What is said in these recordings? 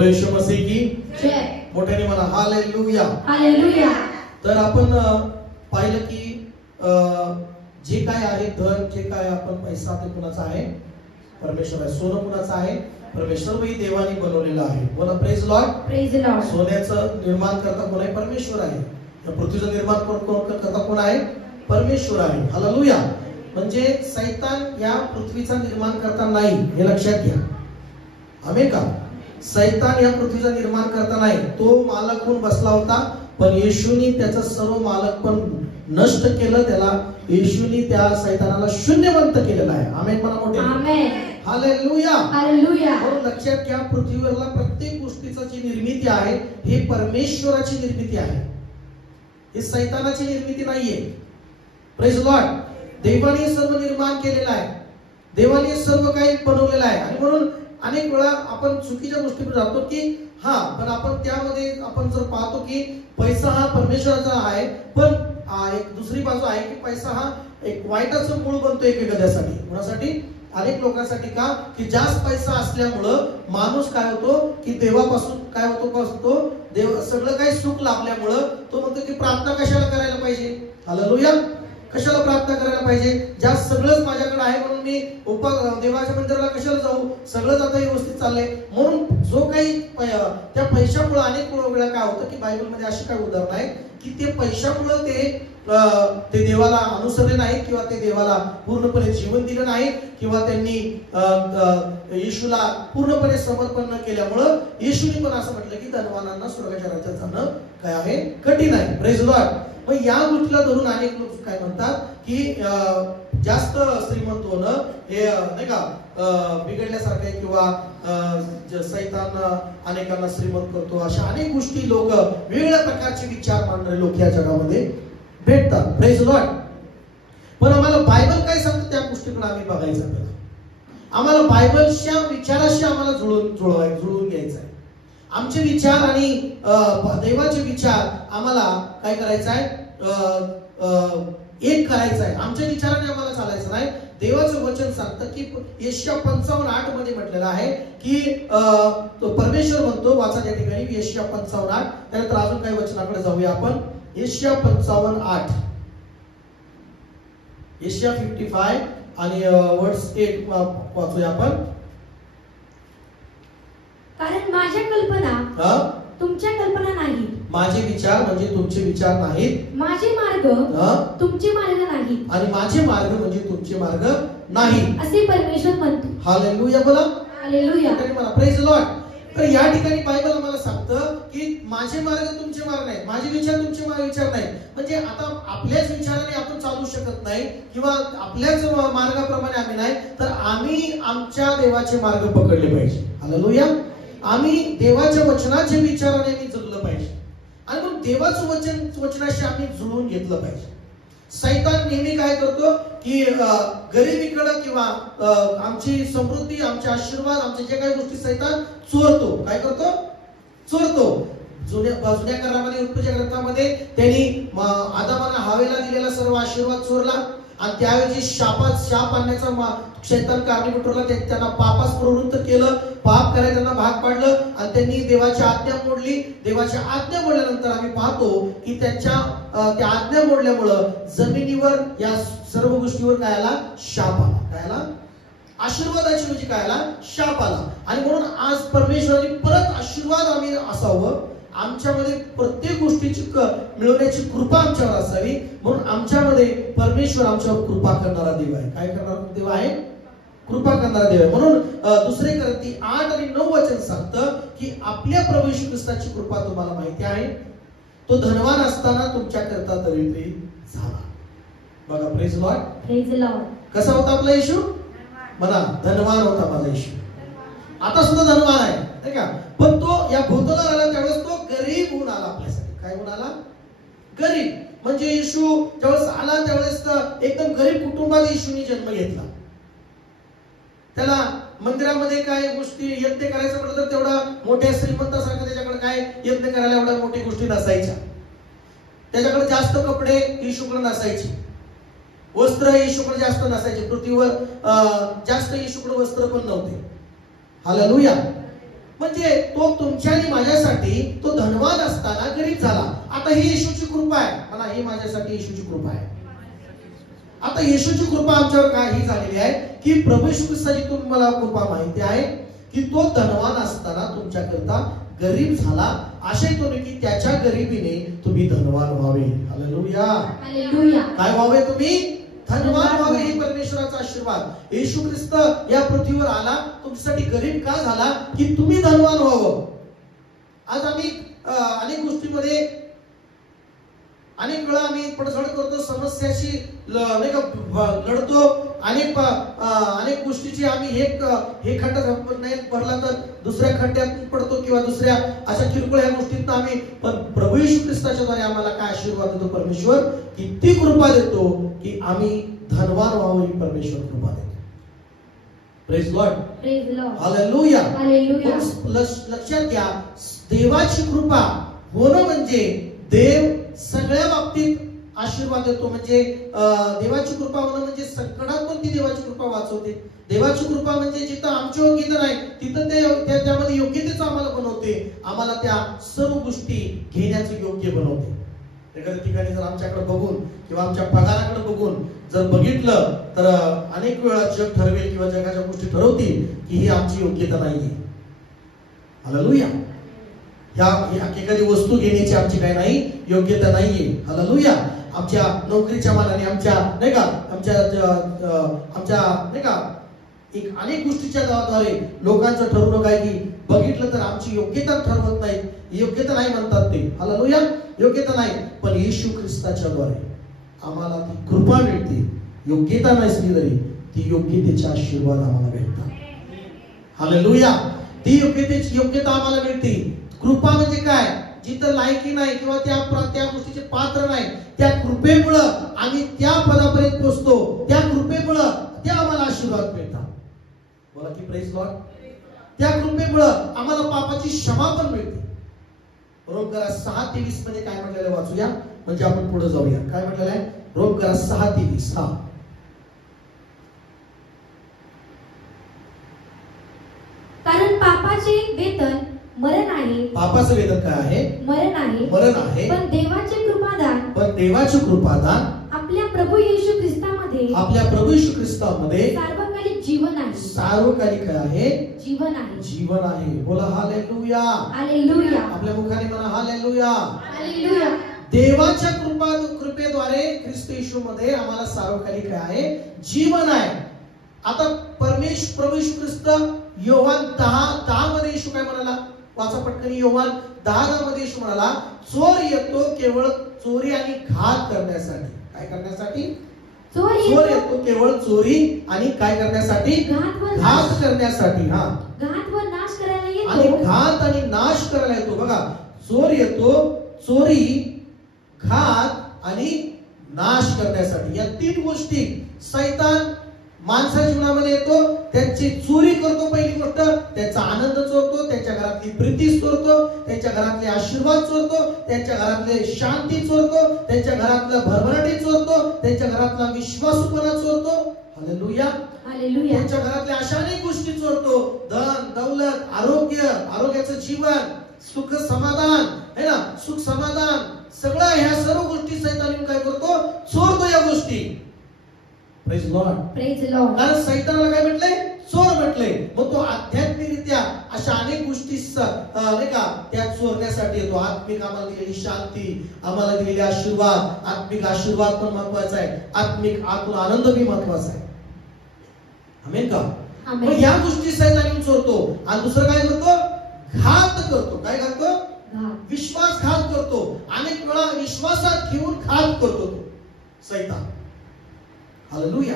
बोलो येशू मसीह की जय. मोठ्याने म्हणा हालेलुया. हालेलुया. तर आपण पाहिलं की जे काय आहे धन, जे काय आपण पैसा, ते कुणाचा आहे? परमेश्वर आहे. सोनं कुणाचं आहे? परमेश्वर ही देवाने बनवलेलं आहे. बोला प्रेज लॉर्ड. Praise Lord. सोन्याचं निर्माण करता कोण आहे? परमेश्वर आहे. या पृथ्वीचं निर्माण कोण करता कोण आहे? परमेश्वर आहे. हालेलुया. म्हणजे सैतान या पृथ्वीचा निर्माण करता नाही, हे लक्षात घ्या. आमेन का? सैतान या पृथ्वीचा निर्माण करता नाही. तो मालक होऊन बसला होता, पण येशूनी त्याचं सर्व मालक पण नष्ट केलं. त्याला येशूनी त्या सैतानाला शून्यवंत केलेलं आहे. आमेन म्हणा मोठे. आमेन. हालेलुया. हालेलुया. म्हणून लक्षात घ्या, पृथ्वीवरला प्रत्येक गोष्टीची जी निर्मिती आहे, ही परमेश्वराची निर्मिती आहे. ही सैतानाची निर्मिती नाहीये. Praise Lord. देवाने सर्व निर्माण केलेलं आहे. देवाने सर्व काही बनवलेलं आहे. आणि म्हणून अनेक वेळा आपण चुकीच्या गोष्टीवर जातो की पण आपण त्यामध्ये आपण जर पाहतो की पैसा हा परमेश्वराचा आहे, पण एक दुसरी बाजू आहे की पैसा हा एक वाईटाचं मूळ बनतो एकेकासाठी. कोणासाठी? अनेक लोकांसाठी. का? की जास्त पैसा असल्यामुळं माणूस काय होतो की देवापासून काय होतो? देव सगळं काही सुख लाभल्यामुळं तो म्हणतो की प्रार्थना कशाला करायला पाहिजे? हालेलुया. कशाला प्रार्थना करायला पाहिजे? जास्त सगळंच माझ्याकडे आहे म्हणून मी देवाच्या मंदिराला कशाला जाऊ? सगळंच आता व्यवस्थित चाललंय. म्हणून जो काही त्या पैशामुळे अनेक वेळा काय होतं की बायबलमध्ये अशी काय उदाहरण आहे की ते पैशामुळे ते देवाला अनुसरले नाहीत, किंवा ते देवाला पूर्णपणे जीवन दिलं नाही, किंवा त्यांनी येशूला पूर्णपणे समर्पण न केल्यामुळं येशूने पण असं म्हटलं की धनवानांना स्वर्गाच्या राज्यात जाणं काय आहे? कठीण आहे. Praise Lord. मग या गोष्टीला धरून अनेक लोक काय म्हणतात की जास्त श्रीमंत होणं हे नाही का बिघडल्यासारखं आहे, किंवा सैतान अनेकांना श्रीमंत करतो. अशा अनेक गोष्टी लोक, वेगवेगळ्या प्रकारचे विचार मांडणारे लोक या जगामध्ये भेटतात. Praise Lord. पण आम्हाला बायबल काय सांगतं त्या गोष्टीकडे आम्ही बघायचं. आम्हाला बायबलच्या विचाराशी आम्हाला जुळवून घ्यायचं आहे. आमचे विचार आणि देवाचे विचार आम्हाला काय करायचं आहे? एक करायचं आहे. आमच्या विचाराने आम्हाला चालायचं नाही. देवाचं वचन सांगतं की यशाया 55:8 मध्ये म्हटलेलं आहे की तो परमेश्वर म्हणतो, वाचा त्या ठिकाणी यशाया 55:8. त्यानंतर अजून काही वचनाकडे जाऊया आपण. यशाया 55:8. यशाया 55 आणि वर्स 8 वाचूया आपण. कारण माझ्या कल्पना तुमच्या कल्पना नाहीत. माझे विचार म्हणजे तुमचे विचार नाहीत. माझे मार्ग तुमचे मार्ग नाहीत. आणि माझे मार्ग म्हणजे तुमचे मार्ग नाही, असे परमेश्वर म्हणतो. हालेलुया. बोला हालेलुया. मला प्रेज लॉर्ड. तर या ठिकाणी बायबल आम्हाला सांगतं की माझे मार्ग तुमचे मार्ग नाहीत, माझे विचार तुमचे विचार नाहीत. म्हणजे आता आपल्याच विचाराने आपण चालू शकत नाही, किंवा आपल्याच मार्गाप्रमाणे आम्ही नाही, तर आम्ही आमच्या देवाचे मार्ग पकडले पाहिजे. हालेलुया. आम्ही देवाच्या वचनाच्या विचाराने आम्ही जगलं पाहिजे, आणि मग देवाचं वचनाशी आम्ही जुळवून घेतलं पाहिजे. सैतान नेहमी काय करतो की गरिबीकडे किंवा आमची समृद्धी, आमचे आशीर्वाद, आमचे जे काही गोष्टी सैतान चोरतो. काय करतो? चोरतो. जुन्या करारामध्ये, उत्पत्तीच्या ग्रंथामध्ये त्यांनी आदामाला हवेला दिलेला सर्व आशीर्वाद चोरला, आणि त्याऐवजी शाप आणण्याचा शैतान कारणीभूत ठरला. त्यांना पापास प्रवृत्त केलं, पाप करायला त्यांना भाग पाडलं, आणि त्यांनी देवाची आज्ञा मोडली. देवाची आज्ञा मोडल्यानंतर आम्ही पाहतो की त्या आज्ञा मोडल्यामुळं जमिनीवर या सर्व गोष्टीवर काय आला? शाप आला. काय आला? आशीर्वादाची म्हणजे काय आला? शाप आला. आणि म्हणून आज परमेश्वराने परत आशीर्वाद आम्ही असावं, आमच्यामध्ये प्रत्येक गोष्टीची मिळवण्याची कृपा आमच्यावर असावी, म्हणून आमच्यामध्ये परमेश्वर आमच्यावर कृपा करणारा देव आहे. काय करणारा देव आहे? कृपा करणारा देव आहे. म्हणून 2 कोरिंथी 8 आणि 9 वचन सांगतं की आपल्या प्रभू येशू ख्रिस्ताची कृपा तुम्हाला माहिती आहे, तो धनवान असताना तुमच्या करता दरिद्री झाला. बघा. Praise Lord. Praise Lord. कसा होता आपला येशू? म्हणा, धनवान होता माझा येशू. आता सुद्धा धनवान आहे, नाही का? पण तो या भूतलावर आला त्यावेळेस तो गरीब होऊन आला आपल्यासाठी. काय होऊन आला? गरीब. म्हणजे येशू ज्यावेळेस आला त्यावेळेस एकदम गरीब कुटुंबात येशूने जन्म घेतला. त्याला मंदिरामध्ये काय गोष्टी यज्ञ करायचं म्हटलं तर तेवढा मोठ्या श्रीमंतासारखं त्याच्याकडे काय यज्ञ करायला एवढ्या मोठी गोष्टी नसायच्या. त्याच्याकडे जास्त कपडे येशूकडे नसायचे, वस्त्र येशूकडे जास्त नसायचे, पृथ्वीवर जास्त येशूकडे वस्त्र पण नव्हते. हालेलुया. म्हणजे तो तुमच्या आणि माझ्यासाठी तो धनवान असताना गरीब झाला. आता ही येशूची कृपा आहे. म्हणा, ही माझ्यासाठी येशूची कृपा आहे. आता येशूची कृपा आमच्यावर काय ही झालेली आहे की प्रभू येशू ख्रिस्ताची तुम्हाला कृपा माहिती आहे की तो धनवान असताना तुमच्याकरता गरीब झाला. आशा येतो की त्याच्या गरिबीने तुम्ही धनवान व्हावे. Hallelujah, hallelujah. काय व्हावे? तुम्ही धनवान व्हावे. ही परमेश्वराचा आशीर्वाद. येशू ख्रिस्त या पृथ्वीवर आला तुमच्यासाठी गरीब का झाला की तुम्ही धनवान व्हावं. आज आम्ही अनेक गोष्टीमध्ये अनेक वेळा आम्ही पडझड करतो, समस्याशी नाही का लढतो. अनेक गोष्टीची आम्ही हे खड्डा नाही भरला तर दुसऱ्या खड्ड्यात पडतो किंवा दुसऱ्या अशा किरकोळ ह्या गोष्टीत आम्ही. पण प्रभू येशू ख्रिस्ताच्या द्वारे आम्हाला काय आशीर्वाद देतो परमेश्वर? किती कृपा देतो की आम्ही धनवान व्हावं. ही परमेश्वर कृपा देतो. Praise Lord, praise Lord. Hallelujah, hallelujah. लक्षात घ्या, देवाची कृपा होणं म्हणजे देव सगळ्या बाबतीत आशीर्वाद देतो. म्हणजे देवाची कृपा होणं म्हणजे संकटात पण ती देवाची कृपा वाचवते. देवाची कृपा म्हणजे जिथं आमची योग्यता नाही तिथं ते त्यामध्ये योग्यतेचं आम्हाला बनवते. आम्हाला त्या सर्व गोष्टी घेण्याचं योग्य बनवते. एखाद्या ठिकाणी जर आमच्याकडे बघून किंवा आमच्या पगाराकडे बघून जर बघितलं तर अनेक वेळा जग ठरवेल किंवा जगाच्या गोष्टी ठरवतील की ही आमची योग्यता नाहीये. हालेलुया. ह्या एखादी वस्तू घेण्याची आमची काय नाही योग्यता नाहीये. हालेलुया. आमच्या नोकरीच्या मानाने आमच्या नाही का आमच्या नाही का एक अनेक गोष्टीच्या द्वारे लोकांचं ठरवणं काय की बघितलं तर आमची योग्यता ठरवत नाही. योग्यता नाही म्हणतात ते. हालेलुया. योग्यता नाही. पण येशू ख्रिस्ताच्या द्वारे आम्हाला ती कृपा मिळते. योग्यता नसली तरी ती योग्यतेचे आशीर्वाद आम्हाला भेटतात. हालेलुया. ती योग्यता आम्हाला मिळते. कृपा म्हणजे काय? जिथं लायकी नाही किंवा त्या गोष्टीचे पात्र नाही, त्या कृपेमुळं आम्ही त्या पदापर्यंत पोहोचतो. त्या कृपेमुळं त्या आम्हाला आशीर्वाद मिळतात. बोला की प्रेज लॉर्ड. त्या कृपेमुळं आम्हाला पापाची क्षमा पण मिळते. रोमकरा 6:23 मध्ये काय म्हटलेलं वाचूया म्हणजे आपण पुढे जाऊया. काय म्हटलेलं आहे? रोमकरा 6:23. कारण पापाचे वेतन मरण आहे. पापाचं वेतन काय आहे? मरण आहे. मरण आहे. पण देवाचे कृपादान आपल्या प्रभू येशू ख्रिस्तामध्ये सार्वकालिक जीवन आहे. सार्वकालिक काय आहे? जीवन आहे. जीवन आहे. बोला हालेलुया. हालेलुया. आपल्या मुखाने म्हणा हालेलुया. हालेलुया. देवाच्या कृपेद्वारे ख्रिस्त येशू मध्ये आम्हाला सार्वकालिक काय आहे? जीवन आहे. आता प्रभू येशू ख्रिस्त योहान 10:10 मध्ये येशू काय म्हणाला? वाचा पटकन. योहान 10:10 मध्ये येशू म्हणाला, चोर येतो केवळ चोरी आणि घात करण्यासाठी. काय करण्यासाठी? चोर येतो केवळ चोरी आणि काय करण्यासाठी? घात करण्यासाठी. घात व नाश करायला येतो. आणि घात आणि नाश करायला येतो. बघा, चोर येतो चोरी, घात आणि नाश करण्यासाठी. या 3 गोष्टी सैतान माणसाच्या जीवनामध्ये येतो. त्यांची चोरी करतो. पहिली गोष्ट, त्यांचा आनंद चोरतो, त्यांच्या घरातली प्रीती चोरतो, त्यांच्या घरातले आशीर्वाद चोरतो, त्यांच्या घरातले शांती चोरतो, त्यांच्या घरातला भरभराटी चोरतो, त्यांच्या घरातला विश्वासूपणा चोरतो. हालेलुया. हालेलुया. त्यांच्या घरातल्या अशा अनेक गोष्टी चोरतो. धन, दौलत, आरोग्याचं जीवन, सुख समाधान है ना, सुख समाधान सगळं ह्या सर्व गोष्टी सैतान काय करतो? चोरतो या गोष्टी. Praise Lord. Praise Lord. कारण सैतानाला काय म्हटलंय? चोर म्हटलंय. मग तो आध्यात्मिकरित्या अशा अनेक गोष्टी नाही का त्या चोरण्यासाठी येतो. आत्मिक आम्हाला दिलेली शांती, आम्हाला दिलेले आशीर्वाद, आत्मिक आशीर्वाद पण महत्वाचा आहे. आत्मिक आतून आनंद भी महत्वाचा आहे. आमेन का? मग या गोष्टी सैतान चोरतो. आणि दुसरं काय करतो? घात करतो. काय करतो? विश्वासघात करतो. अनेक वेळा विश्वासात घेऊन घात करतो तो सैतान. हालेलुया.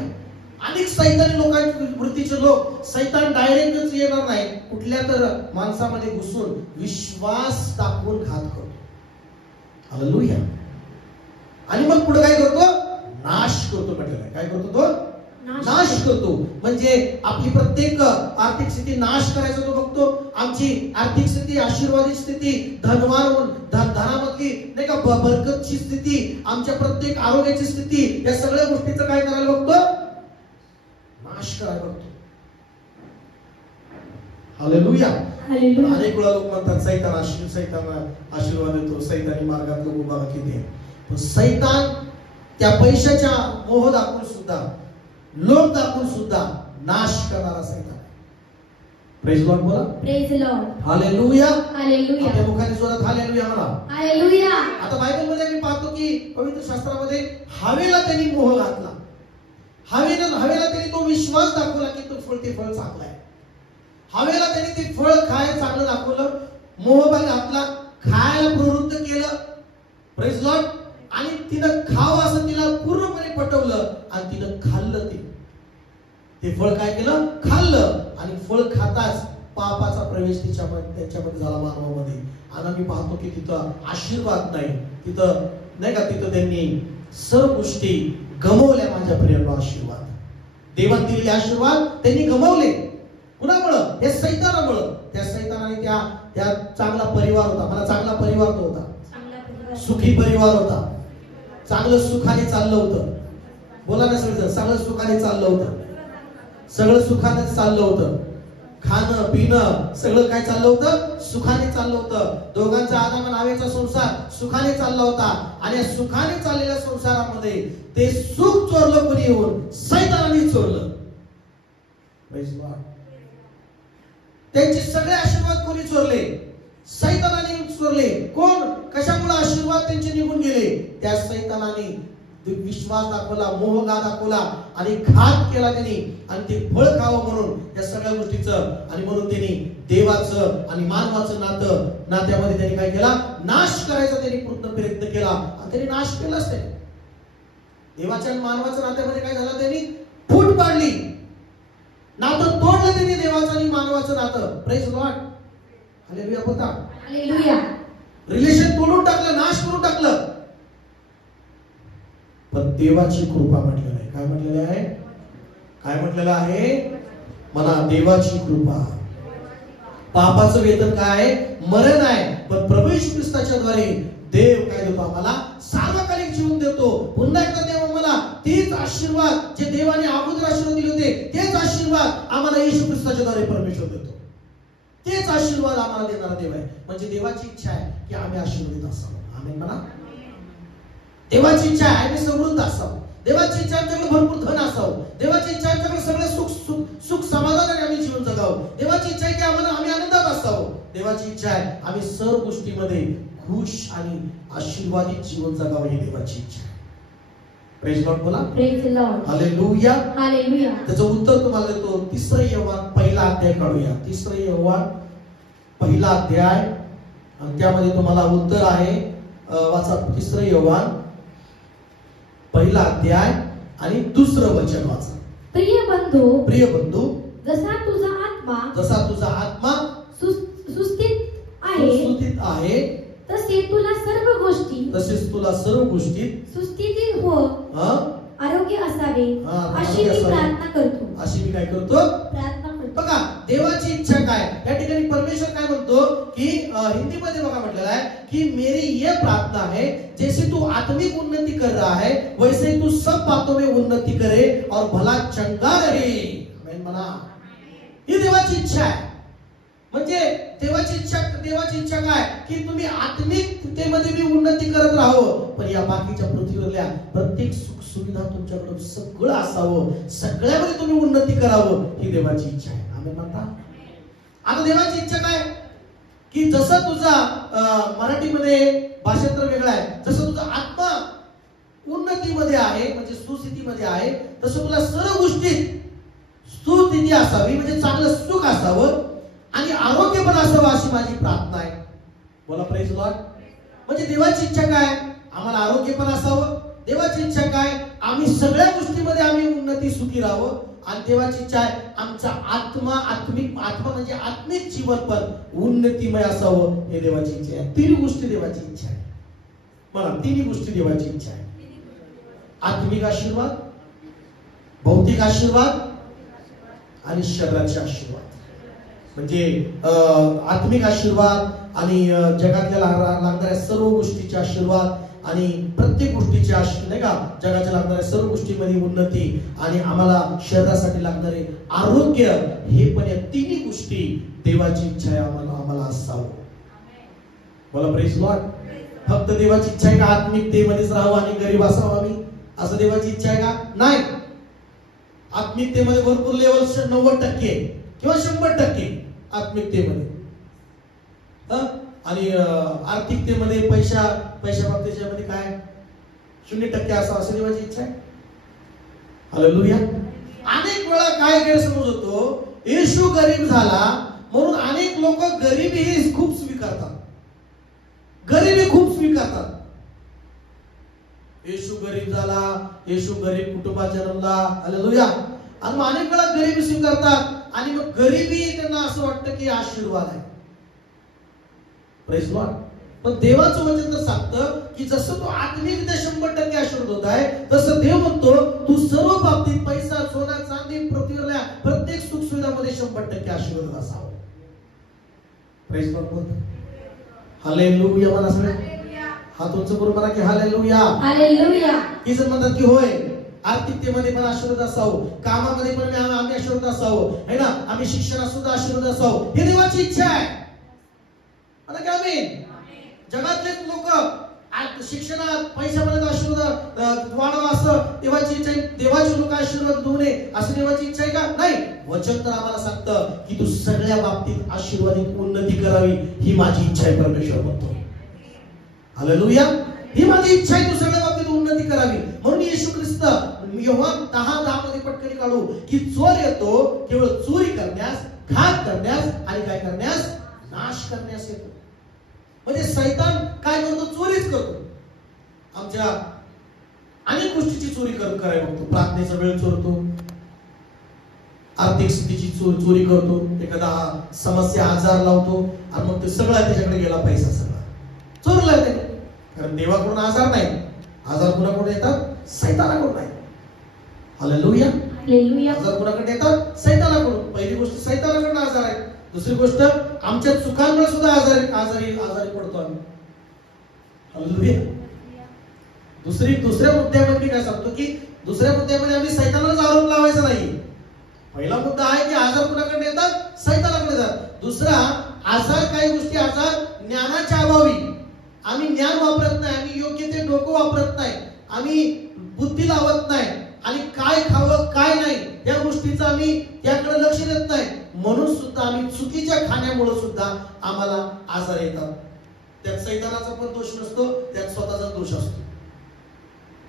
अनेक सैतानी लोकांची वृत्तीचे लोक, सैतान डायरेक्टच येणार नाही, कुठल्या तर माणसामध्ये घुसून विश्वास टाकून घात करतो. हालेलुया. आणि मग पुढे काय करतो? नाश करतो. म्हटलं काय करतो तो? नाश करतो. म्हणजे आपली प्रत्येक आर्थिक स्थिती नाश करायचा तो बघतो. आमची आर्थिक स्थिती, आशीर्वादित स्थिती, धनामधली नाही का बरकतची स्थिती, आमच्या प्रत्येक आरोग्याची स्थिती, या सगळ्या गोष्टीचं काय करायला बघतो? नाश करायला बघतो. हालेलुया. हालेलुया. अनेक वेळा लोक म्हणतात सैतान आशीर्वाद देतो, सैतानी मार्गात लोक उभा किती. पण सैतान त्या पैशाच्या मोह दाखवून सुद्धा, लोभ दाखवून सुद्धा नाश करणारा सैतान. प्रेज लॉर्ड बोला. Praise Lord. हालेलुया. हालेलुया. आपल्या मुखाने जोरात हालेलुया म्हणा. हालेलुया. आता बायबल मध्ये मी पाहतो की पवित्र शास्त्रामध्ये हवेला त्यांनी मोह घातला. हवेला त्यांनी तो विश्वास दाखवला की तो फळ, ते फळ चांगलं आहे. हवेला त्यांनी ते फळ खायला चांगलं दाखवलं, मोहबाग घातला, खायला प्रवृत्त केलं. Praise Lord. आणि तिनं खावं असं तिला पूर्णपणे पटवलं आणि तिनं खाल्लं. ते फळ काय केलं? खाल्लं. आणि फळ खाताच पापाचा प्रवेश त्याच्यामध्ये झाला मानवामध्ये. आणि आम्ही पाहतो की तिथं आशीर्वाद नाही, तिथं नाही का, तिथं त्यांनी सर्व गोष्टी गमवल्या. माझ्या प्रियांनो, आशीर्वाद, देवाने दिलेले आशीर्वाद त्यांनी गमवले. कुणामुळं? त्या सैतानामुळं. त्या सैतानाने त्या चांगला परिवार होता, मला चांगला परिवार तो होता, सुखी परिवार होता, चांगलं सुखाने चाललं होतं. बोला ना सगळं, सगळं सुखाने चाललं होतं, सगळं सुखाने चाललं होतं. खाणं पिणं सगळं काय चाललं होतं? सुखाने चाललं होतं. दोघांचा आदाम आणि हव्वाचा संसार सुखाने चालला होता. आणि या सुखाने चाललेल्या संसारामध्ये ते सुख चोरलं कोणी येऊन? सैतानाने चोरलं. त्यांचे सगळे आशीर्वाद कोणी चोरले? सैतानाने चोरले. कोण? कशामुळे आशीर्वाद त्यांचे निघून गेले? त्या सैतानाने विश्वास दाखवला, मोह दाखवला आणि घात केला त्यांनी. आणि ते फळ खावं म्हणून या सगळ्या गोष्टीचं, आणि म्हणून त्यांनी देवाचं आणि मानवाचं नात्यामध्ये त्यांनी काय केला? नाश करायचा त्यांनी पूर्ण प्रयत्न केला. आणि त्यांनी नाश केलाच. त्यांनी देवाच्या आणि मानवाच्या नात्यामध्ये काय झालं? त्यांनी फूट पाडली, नातं तोडलं त्यांनी, देवाचं आणि मानवाचं नातं. Praise Lord. हालेलुया बोलता. हालेलुया. रिलेशन तोडून टाकलं, नाश करून टाकलं. पण देवाची कृपा म्हटलेलं आहे. काय म्हटलेलं आहे? काय म्हटलेलं आहे? म्हणा, देवाची कृपा. पापाचं वेतन काय आहे? मरण आहे. पण प्रभू येशू ख्रिस्ताच्या द्वारे देव काय देतो? आम्हाला सार्वकालिक जीवन देतो. पुन्हा एकदा देव आम्हाला तेच आशीर्वाद जे देवाने अगोदर आशीर्वाद दिले होते, तेच आशीर्वाद आम्हाला येशू ख्रिस्ताच्या द्वारे परमेश्वर देतो. तेच आशीर्वाद आम्हाला देणारा देव आहे. म्हणजे देवाची इच्छा आहे की आम्ही आशीर्वादित असावं. आमेन म्हणा. देवाची इच्छा आहे आम्ही समृद्ध असावं. देवाची इच्छा आमच्याकडे भरपूर धन असावं. देवाची इच्छा आमच्याकडे सगळे सुख समाधानाने आम्ही जीवन जगावं. देवाची इच्छा आहे की आम्ही आनंदात असावं. देवाची इच्छा आहे आम्ही सर्व गोष्टीमध्ये खुश आणि आशीर्वादित जीवन जगावं. ही देवाची इच्छा आहे. प्रेज लॉर्ड बोला. Praise Lord. हालेलुया. हालेलुया. त्याचं उत्तर तुम्हाला देतो. 3 योहान 1 अध्याय काढूया. 3 योहान 1 अध्याय, आणि त्यामध्ये तुम्हाला उत्तर आहे. वाचा 3 योहान 1 अध्याय आणि 2 वचन वाचा. प्रिय बंधू, जसा तुझा आत्मा सुस्थित आहे तसेच तुला सर्व गोष्टीत सुस्थितीत हो आरोग्य असावे अशी मी प्रार्थना करतो. प्रार्थना करतो. बघा, देवाची इच्छा काय? या ठिकाणी परमेश्वर काय म्हणतो की हिंदीमध्ये बघा म्हटलेलं आहे की मेरी ये प्रार्थना है, जैसे तू आत्मिक उन्नति कर रहा है वैसे तू सब बातों में उन्नति करे और भला चंगा रहे. आमेन म्हणा. ही देवाची इच्छा आहे. म्हणजे देवाची इच्छा काय? की तुम्ही आत्मिकतेमध्ये मी उन्नती करत राहावं, पण या बाकीच्या पृथ्वीवरल्या प्रत्येक सुख सुविधा तुमच्याकडे सगळं असावं, सगळ्यामध्ये तुम्ही उन्नती करावं. ही देवाची इच्छा आहे. आमेन म्हणता. आता देवाची इच्छा काय? की जसं तुझा मराठीमध्ये भाषांतर वेगळं आहे, जसं तुझा आत्मा उन्नतीमध्ये आहे म्हणजे सुस्थितीमध्ये आहे, तसं तुला सर्व गोष्टीत सुस्थिती असावी म्हणजे चांगलं सुख असावं आणि आरोग्य पण असावं अशी माझी प्रार्थना आहे. बोला प्रेज लॉर्ड. म्हणजे देवाची इच्छा काय? आम्हाला आरोग्य पण असावं. देवाची इच्छा काय? आम्ही सगळ्या गोष्टीमध्ये आम्ही उन्नती सुखी राहावं. आणि देवाची इच्छा आहे आमचा आत्मा म्हणजे आत्मिक जीवन पण उन्नतीमय असावं. हे देवाची इच्छा आहे. 3 गोष्टी देवाची इच्छा आहे. मला 3 गोष्टी देवाची इच्छा आहे. आत्मिक आशीर्वाद, भौतिक आशीर्वाद आणि शरीराचे आशीर्वाद. म्हणजे आत्मिक आशीर्वाद आणि जगातल्या लागणाऱ्या सर्व गोष्टीचे आशीर्वाद आणि प्रत्येक गोष्टीचे गोष्टीची नाही का, जगाच्या लागणाऱ्या सर्व गोष्टींमध्ये उन्नती आणि आम्हाला शरीरासाठी लागणारे आरोग्य, हे पण या तिन्ही गोष्टी देवाची इच्छा आहे आम्हाला असावं. बोला प्रेज लॉर्ड. फक्त देवाची इच्छा आहे का आत्मिकतेमध्येच राहावं आणि गरीब असावं आम्ही, असं देवाची इच्छा आहे का? नाही. आत्मिकतेमध्ये भरपूर लेवल 90% किंवा 100% आत्मिकतेमध्ये, आणि आर्थिकतेमध्ये पैशा बाबतीच्या मध्ये काय 0% असं देवाची इच्छा आहे. हालेलुया. अनेक वेळा काय गैरसमज होतो, येशू गरीब झाला म्हणून अनेक लोक गरिबी खूप स्वीकारतात. गरिबी खूप स्वीकारतात. येशू गरीब झाला, येशू गरीब कुटुंबात जन्मला. हालेलुया. आणि मग अनेक वेळा गरिबी स्वीकारतात आणि मग गरिबी त्यांना असं वाटतं की आशीर्वाद आहे. Praise Lord. पण देवाचं वचन तर सांगतं की जसं तो आत्मिकरित्या 100% आशीर्वाद होत आहे, तसं देव म्हणतो तू सर्व बाबतीत पैसा, सोना, चांदी, पृथ्वीवरल्या प्रत्येक सुख सुविधामध्ये 100% आशीर्वाद असावा. Praise Lord. हालेलुया. म्हणा सगळे हात उंच करून म्हणा की हालेलुया. हालेलुया. ही जर म्हणतात की होय, आर्थिकतेमध्ये पण आशीर्वाद असावं, कामामध्ये पण आम्ही आशीर्वाद असावं, है ना, आम्ही शिक्षणात सुद्धा आशीर्वाद असावं, ही देवाची इच्छा आहे. आता काय आम्ही जगातले लोक शिक्षणात पैशामध्ये आशीर्वाद वाढवा असं देवाची इच्छा आहे. देवाचे लोक आशीर्वाद देऊ नये असं देवाची इच्छा आहे का? नाही. वचन तर आम्हाला सांगतं की तू सगळ्या बाबतीत आशीर्वादित उन्नती करावी, ही माझी इच्छा आहे. परमेश्वर म्हणतो. हालेलुया. ही माझी इच्छा आहे, तू सगळ्या बाबतीत उन्नती करावी. म्हणून येशू ख्रिस्त योहान 10:10 मध्ये पटकन काढू की चोर येतो केवळ चोरी करण्यास, घात करण्यास आणि काय करण्यास, नाश करण्यास येतो. म्हणजे शैतान काय करतो? चोरीच करतो. आमच्या अनेक गोष्टीची चोरी करायला बघतो. प्रार्थनेचा वेळ चोरतो, आर्थिक स्थितीची चोरी करतो, एखादा समस्या आजार लावतो आणि मग ते सगळं त्याच्याकडे गेला, पैसा सगळा चोरला त्याने. कारण देवाकडून आजार नाही, आजार कुणाकडून येतात? सैतानाकडून आहे. हालेलुया. आजार कुणाकडे येतात? सैतानाकडून. पहिली गोष्ट सैतानाकडून आजार आहे. दुसरी गोष्ट आमच्या चुकांमुळे सुद्धा आजारी पडतो आम्ही. हालेलुया. दुसऱ्या मुद्द्यामध्ये काय सांगतो की दुसऱ्या मुद्द्यामध्ये आम्ही सैतानालाच आरोप लावायचा नाही. पहिला मुद्दा आहे की आजार कुणाकडे येतात? सैतानाकडे येतात. दुसरा आजार, काही गोष्टी आजार ज्ञानाच्या अभावी, आम्ही ज्ञान वापरत नाही, आम्ही योग्य ते डोकं वापरत नाही, आम्ही बुद्धी लावत नाही आणि काय खावं काय नाही या गोष्टीचं आम्ही त्याकडे लक्ष देत नाही. म्हणून सुद्धा आम्ही चुकीच्या खाण्यामुळे सुद्धा आम्हाला आजार येतात. त्यात सैतानाचा पण दोष नसतो, त्यात स्वतःचा दोष असतो.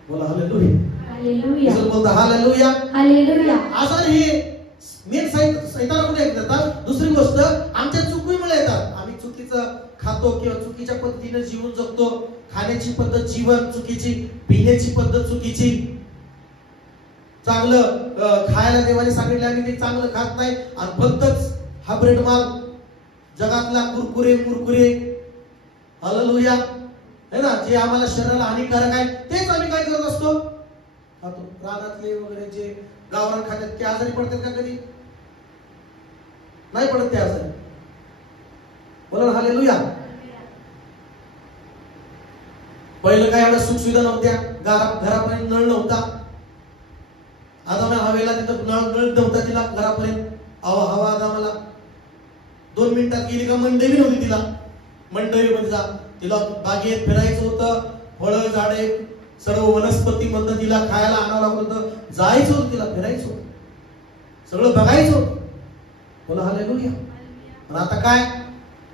बोला हालेलुया. हालेलुया. बोलता हालेलुया. हालेलुया. आजार हे मेन सैतानाकडून येतात. दुसरी गोष्ट आमच्या चुकीमुळे येतात. आम्ही चुकीचं खातो किंवा चुकीच्या पद्धतीने जीवन जगतो. खाण्याची पद्धत जीवन चुकीची, पिण्याची पद्धत चुकीची. चांगलं खायला देवाने सांगितलं आणि ते चांगलं खात नाही आणि भलतच हा ब्रेड माल, जगातला कुरकुरे मुरकुरे, हालेलुया, है ना, जे आम्हाला शरीराला हानिकारक आहे तेच आम्ही काय करत असतो, खातो. रानातले वगैरे जे गावरान खातात ते आजारी पडतात का? कधी नाही पडत ते आजारी. बोला हालेलुया. पहिलं काय एवढ्या सुख सुविधा नव्हत्या, घरापर्यंत नळ नव्हता. आदामाला हवेला तिथं नळ नव्हता, तिला घरापर्यंत हवा आदामाला 2 मिनिटात गेली का मंडई नव्हती तिला. मंडईमध्ये जा, तिला बागेत फिरायचं होतं, फळं झाडे सर्व वनस्पती मधनं तिला खायला आणावं लागलं होतं, जायचं होतं, तिला फिरायचं होतं, सगळं बघायचं होतं. बोला हालेलुया. पण आता काय,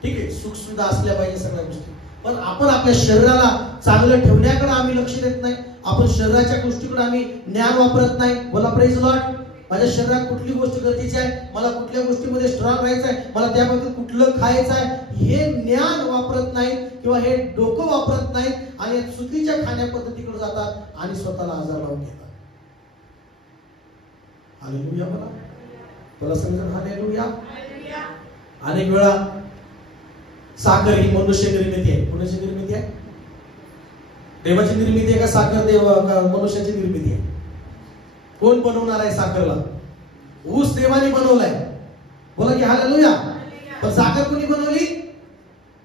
ठीक आहे, सुख सुविधा असल्या पाहिजे सगळ्या गोष्टी, पण आपण आपल्या शरीराला चांगलं ठेवण्याकडे आम्ही लक्ष देत नाही. आपण शरीराच्या गोष्टीकडे आम्ही ज्ञान वापरत नाही. बोला प्रेज लॉर्ड. माझ्या शरीरात कुठली गोष्ट गरजेची आहे, मला कुठल्या गोष्टीमध्ये स्ट्रॉंग राहायचं आहे, मला त्याबद्दल कुठलं खायचं आहे, हे ज्ञान वापरत नाही किंवा हे डोकं वापरत नाही आणि चुकीच्या खाण्या पद्धतीकडे जातात आणि स्वतःला आजार लावून घेतात. हालेलुया. मला समजा हालेलुया. अनेक वेळा साखर ही मनुष्य निर्मिती आहे. कोणाची निर्मिती आहे? देवाची निर्मिती आहे का साखर मनुष्याची निर्मिती आहे? कोण बनवणार आहे साखरला? ऊस देवाने बनवलाय. बोला की हालेलुया. पण साखर कोणी बनवली?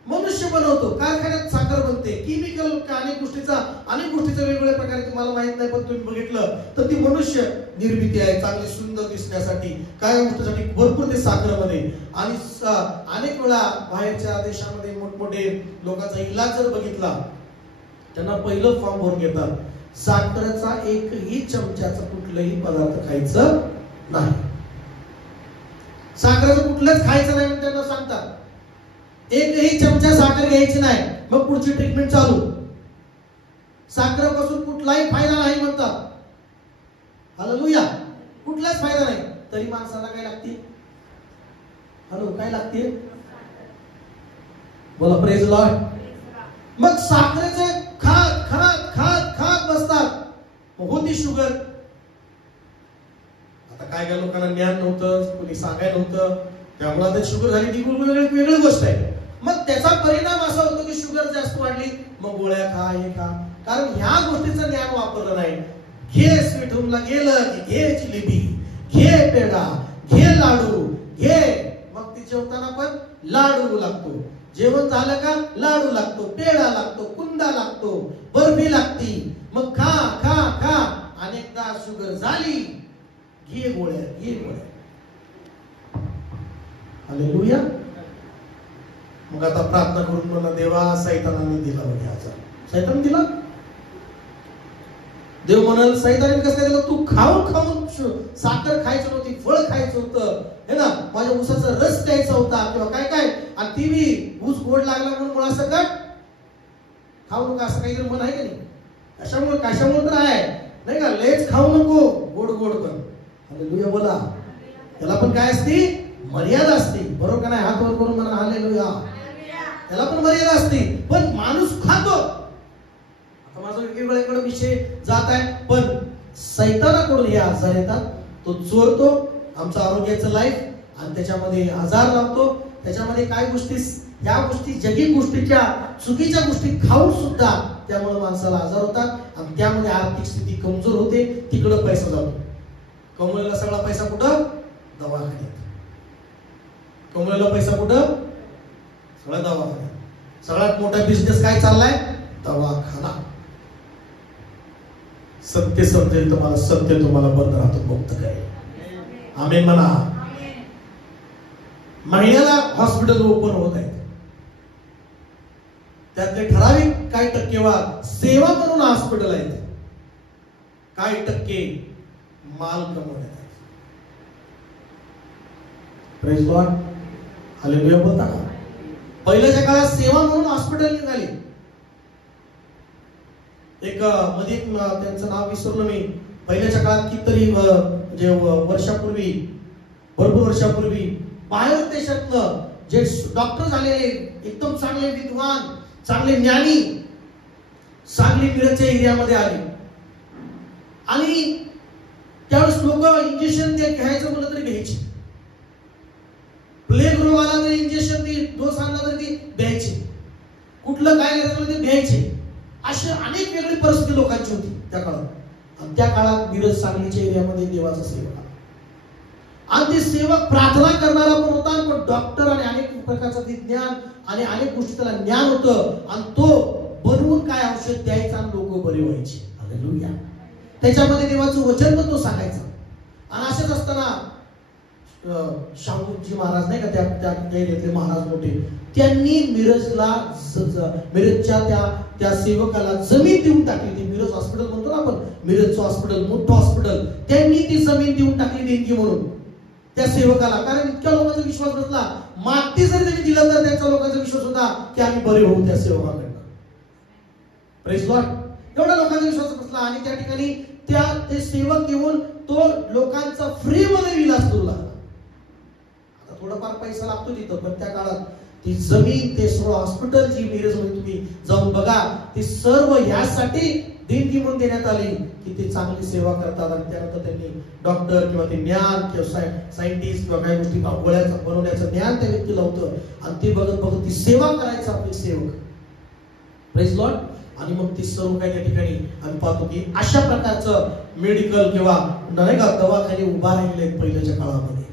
मनुष्य बनवतो, कारखान्यात साखर बनते, केमिकल अनेक गोष्टीचा वेगवेगळ्या प्रकारे तुम्हाला माहित नाही, पण तुम्ही बघितलं तर ती मनुष्य निर्मिती आहे, चांगली सुंदर दिसण्यासाठी, काय गोष्टीसाठी भरपूर ते साखरमध्ये. आणि अनेक वेळा बाहेरच्या देशामध्ये मोठमोठे लोकांचा इलाज जर बघितला, त्यांना पहिलं फॉर्म भरून घेतात, साखरेचा एकही चमच्याचा कुठलाही पदार्थ खायचं नाही, साखरेचं कुठलंच खायचं नाही म्हणून त्यांना सांगतात. एकही चमचा साखर घ्यायची नाही, मग पुढची ट्रीटमेंट चालू. साखरेपासून कुठलाही फायदा नाही म्हणतात. हालेलुया, कुठलाच फायदा नाही. तरी माणसाला काय लागते? हॅलो, काय लागते? बोला प्रेज लॉर्ड. मग साखरेचे खात खात खात खात बसतात, मग होती शुगर. आता काय लोकांना ज्ञान नव्हतं, कोणी सांगायला नव्हतं, त्यामुळे आता शुगर झाली ती वेगळी गोष्ट आहे. मग त्याचा परिणाम असा होतो की शुगर जास्त वाढली, मग गोळ्या खा, हे खा, कारण ह्या गोष्टीचं ज्ञान वापरलं नाही. घे स्वीट होमला गेलं की घे जिलेबी, घे पेढा, घे लाडू, घे. मग ती जेवताना पण लाडू लागतो, जेवण झालं का लाडू लागतो, पेढा लागतो, कुंदा लागतो, बर्फी लागती. मग खा खा खा, अनेकदा शुगर झाली, घे गोळ्या, घे गोळ्या. हालेलुया. मग आता प्रार्थना करून म्हणा, देवा सैतानाने दिला म्हणजे आजार, सैतान दिला. देव म्हणाल सैतानाने कसं दिलं? तू खाऊन खाऊन साखर खायचं नव्हती, फळ खायचं होतं, हे ना, माझ्या ऊसाचा रस प्यायचा होता किंवा काय काय, आणि ती बी ऊस गोड लागला म्हणून मुळासकट खाऊ नका, असं काहीतरी म्हण आहे का नाही? कशामुळे तर आहे नाही का, लेच खाऊ नको, गोड गोड पण. हालेलुया बोला. त्याला पण काय असते? मर्यादा असते, बरोबर का नाही? हात वर करून म्हणा हालेलुया. त्याला पण मर्यादा असते, पण माणूस खातो. आता माझा वेगवेगळ्याकडे विषय जात आहे, पण सैतानाकडून हे आजार येतात. तो चोरतो आमचं आरोग्याचं लाईफ, आणि त्याच्यामध्ये आजार लावतो. त्याच्यामध्ये काय गोष्टी, या गोष्टी जगी गोष्टीच्या चुकीच्या गोष्टी खाऊन सुद्धा त्यामुळे माणसाला आजार होतात, आणि त्यामध्ये आर्थिक स्थिती कमजोर होते, तिकडं पैसा जातो. कमवलेला सगळा पैसा कुठं? दवाखान्यात. कमवलेला पैसा कुठं? सगळा दवाखान्यात. सगळ्यात मोठा बिझनेस काय चाललाय? दवाखाना. सत्य समजेल तुम्हाला, सत्य तुम्हाला बंधनातून मुक्त करेल. आमेन म्हणा. महिन्याला हॉस्पिटल ओपन होत आहेत, त्यातले ठराविक काही टक्केवार सेवा म्हणून हॉस्पिटल आहेत, काही टक्के माल कमवण्यात आहेत. Praise Lord. हालेलुया बोलता का? पहिल्याच्या काळात सेवा म्हणून हॉस्पिटल निघाली. एक मध्ये त्यांचं नाव विसरलो मी, पहिल्याच्या काळात कितीतरी म्हणजे वर्षापूर्वी, भरपूर वर्षापूर्वी बाहेर देशातलं जे डॉक्टर झालेले, एकदम चांगले विद्वान, चांगले ज्ञानी, सांगली मिरजच्या एरियामध्ये आले, आणि त्यावेळेस लोक इंजेक्शन घ्यायचं म्हणलं तरी घ्यायचे. प्लेग रोग आला तरी इंजेक्शन, डोस आणला तरी ती द्यायचे, कुठलं काय करायचं ते द्यायचे. अशी अनेक वेगळी परिस्थिती लोकांची होती त्या काळात. आणि त्या काळात मिरज सांगलीच्या एरियामध्ये देवाचा सेवक, आणि ते सेवक प्रार्थना करणारा पण होता, पण डॉक्टर आणि अनेक प्रकारचं विज्ञान आणि अनेक गोष्टी त्याला ज्ञान होतं, आणि तो बनवून काय औषध द्यायचा आणि लोक बरे व्हायचे. हालेलुया. त्याच्यामध्ये देवाचं वचन पण तो सांगायचा. आणि असेच असताना शाहूजी महाराज नाही का, त्या एरियातले महाराज मोठे, त्यांनी मिरजच्या त्या सेवकाला जमीन देऊन टाकली. ती मिरज हॉस्पिटल म्हणतो ना आपण, मिरजचं हॉस्पिटल, मोठं हॉस्पिटल, त्यांनी ती जमीन देऊन टाकली देणगी म्हणून त्या सेवकाला. कारण इतक्या लोकांचा विश्वास बसला, माती जरी त्यांनी दिलं तर त्यांचा लोकांचा विश्वास होता की आम्ही बरे होऊ त्या सेवकाकडनं. Praise Lord. एवढा लोकांचा विश्वास बसला, आणि त्या ठिकाणी ते सेवक येऊन तो लोकांचा फ्री मध्ये इलाज करू लागला. आता थोडाफार पैसा लागतो तिथं, पण त्या काळात ती जमीन, ते सर्व हॉस्पिटल जी मिरजमध्ये तुम्ही जाऊन बघा, ती सर्व यासाठी देणगी म्हणून देण्यात आली की ते चांगली सेवा करतात. आणि त्यानंतर त्यांनी डॉक्टर किंवा ते ज्ञान किंवा सायंटिस्ट किंवा काही गोष्टी गोळ्याचं बनवण्याचं ज्ञान त्या व्यक्तीला होतं, आणि ते बघत बघत ती सेवा करायचं आपले सेवक. Praise Lord. आणि मग ती सर्व काही त्या ठिकाणी आम्ही पाहतो की अशा प्रकारचं मेडिकल किंवा नाही का दवाखाने उभा राहिले पहिल्याच्या काळामध्ये.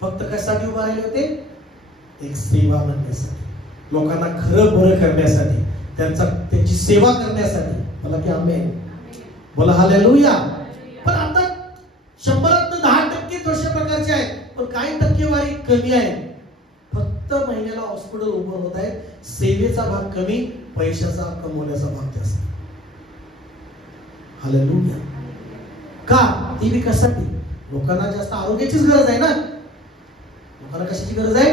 फक्त कशासाठी उभा राहिले होते? एक सेवा म्हणण्यासाठी, लोकांना खरं बरं करण्यासाठी, त्यांची सेवा करण्यासाठी. बोला की आमेन. बोला हालेलुया. पण आता 100% 10% तशा प्रकारचे आहेत, पण काही टक्केवारी कमी आहे. फक्त महिन्याला हॉस्पिटल ओपन होत आहे, सेवेचा भाग कमी, पैशाचा कमवण्याचा भाग जास्त. हालेलुया. का? ती बी कशासाठी? लोकांना जास्त आरोग्याचीच गरज आहे ना. लोकांना कशाची गरज आहे?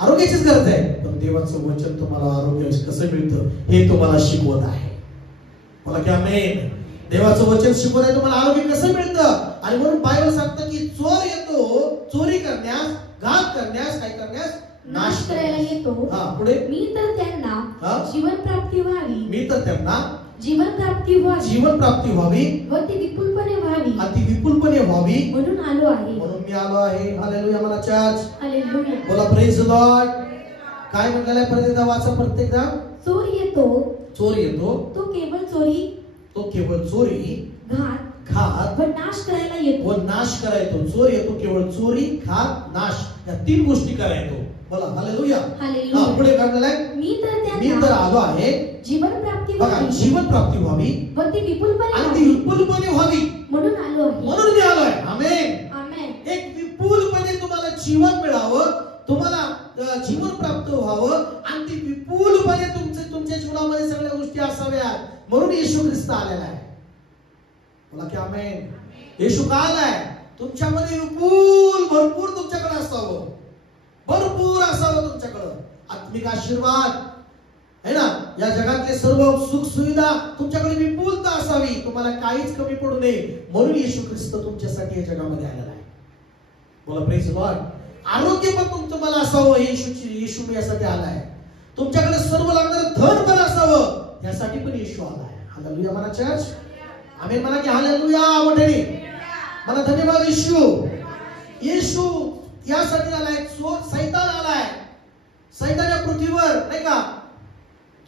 आरोग्याचीच गरज आहे. पण देवाचं वचन तुम्हाला आरोग्य कसं मिळतं हे तुम्हाला शिकवत आहे. बोला की आमेन. देवाचं वचन शिकवत आहे तुम्हाला आरोग्य कसं मिळतं. आणि म्हणून बायबल सांगतं की चोर येतो चोरी करण्यास, घात करण्यास, काय करण्यास, नाश करायला येतो. पुढे मी तर त्यांना जीवन प्राप्ती व्हावी. मी तर त्यांना जीवन प्राप्ती व्हावी व ती विपुलपणे व्हावी. अति विपुलपणे व्हावी म्हणून आलो आहे. म्हणून मी आलो आहे. हालेलुया. मला चर्च. हालेलुया. बोला प्रेज द लॉर्ड. काय म्हटलेलं आहे? प्रत्येकदा वाचा. प्रत्येकदा चोर येतो तो केवळ चोरी, घात व नाश करायला येतो. चोर येतो केवळ चोरी, घात, नाश या 3 गोष्टी करायला येतो. बोला हालेलुया. पुढे काय म्हटलंय? मी तर आलो आहे जीवन प्राप्ती व्हावी व ती विपुलपणे व्हावी म्हणून आलो आहे. म्हणून मी आलो आहे. आमेन. आमेन. एक विपुलपणे तुम्हाला जीवन मिळावं, तुम्हाला जीवन प्राप्त व्हावं आणि ती विपुलपणे तुमच्या जीवनामध्ये सगळ्या गोष्टी असाव्यात. म्हणून येशू ख्रिस्त आलेला आहे. बोला की आमेन. येशू का आलाय? तुमच्यामध्ये विपुल भरपूर तुमच्याकडे असावं, भरपूर असावं तुमच्याकडे आत्मिक आशीर्वाद है ना. या जगातले सर्व सुख सुविधा तुमच्याकडे विपुलता असावी, तुम्हाला काहीच कमी पडू नये. म्हणून येशू ख्रिस्त तुमच्यासाठी या जगामध्ये आलेला आहे. बोला प्रेज लॉर्ड. आरोग्य पण तुम्हाला असावं, येशू यासाठी आलाय. तुमच्याकडे सर्व लागणारं धन पण असावं, यासाठी पण येशू आलाय. हालेलुया. मला चर्च. आमेन. म्हणा की हालेलुया मोठ्याने. मला धन्यवाद येशू यासाठी आलाय. सैतान आलाय. सैतान या पृथ्वीवर नाही का